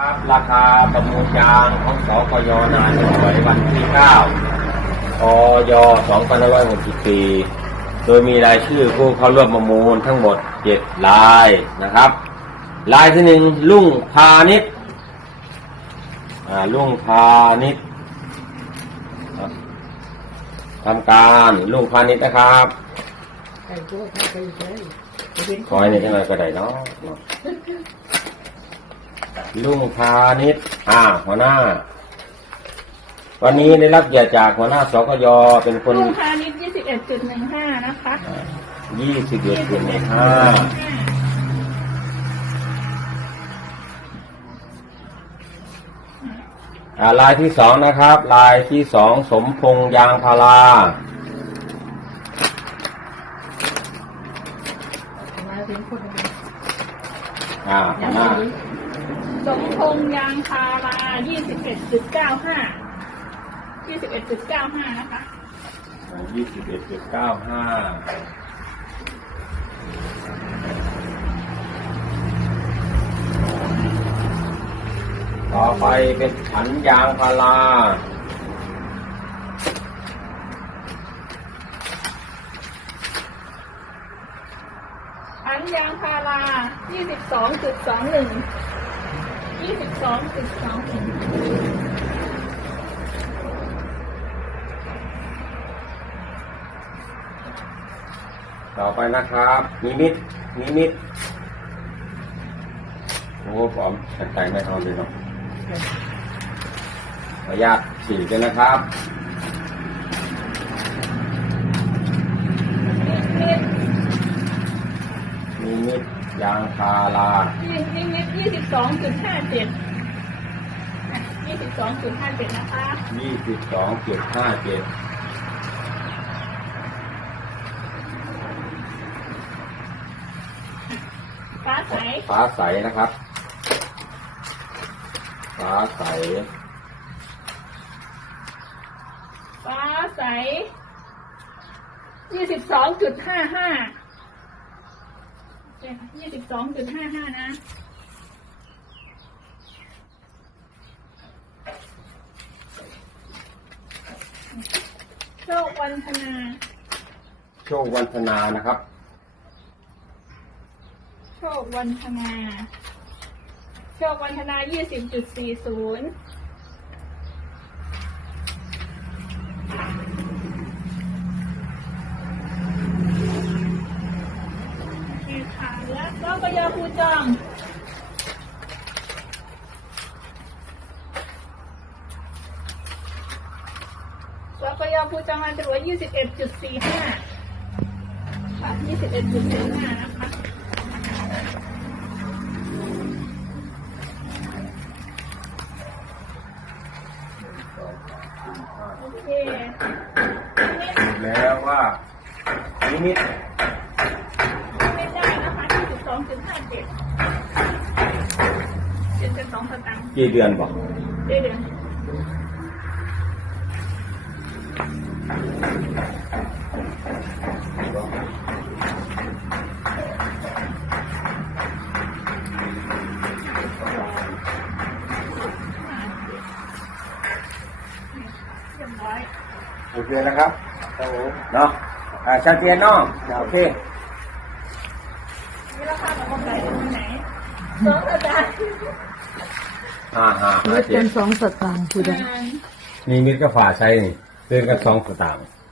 ครับราคาประมูลยางของสกยนานหวยวันที่ 9 กย2564 โดยมีรายชื่อผู้เข้าร่วมประมูลทั้งหมด 7 รายนะครับ รายที่หนึ่งลุงพาณิชย์อ่าลุงพาณิชย์ครับทำการลุงพาณิชย์นะครับไก่ตัวไก่ไก่ไก่ขอให้นี่จังไรก็ได้เนาะเนาะ ลุงพาณิชย์อ่า หัวหน้า วันนี้ได้รับเกียรติจากหัวหน้าสกยเป็นคนลูกค้านิด21.15นะคะยี่สิบเอ็ดจุดห้าอ่าลายที่สองนะครับ ลายที่สองสมพงษ์ยางพารามาเป็นคนอ่าหัวหน้า สมพงษ์ยางพารา21.95 21.95 นะคะ ยี่สิบเอ็ดจุดเก้าห้าต่อไปเป็นขันยางพาราอันยางพารา22.21 22.21ต่อไปนะครับ นิมิต นิมิต โอ้ผมแต่งไม่เอาเลยเนาะขออนุญาตฉีดกันนะครับ นิด นิ มิตยางพารานิดนิด22.57 22.57นะคะยี่สิบสองจุดห้าเจ็ดฟ้าใสฟ้าใสนะครับ ฟ้าใส ฟ้าใส 22.55 22.55นะ โชควันธนา โชควันธนานะครับ โชควันธนา โชควันธนา20.40โอเคค่ะแล้วแล้ว จังวัดพยาผู้จังหวัดจะเหยี่สิบเอ็ดจุดสี่ห้าค่ะยี่สิบเอ็ดจุดสี่ห้านะคะโอเค แล้วว่านิมิต ไม่ได้นะคะที่สิบส องจุดห้าเจ็ดเจ็ดจุดสองสตางค์กี่เดือนบอกเดือนเดือนเรียบร้อยโอเคนะครับเนาะอ่าชัดเจนเนาะโอเค นี่ราคาของคนไหนคนไหน สองอาจารย์ห้าห้าเลืห้าอดเจ็เป็ดนสองสตางค์คุณงานนิมิตก็ฝ่าใช้นี่เดินกันสองสตางค์อ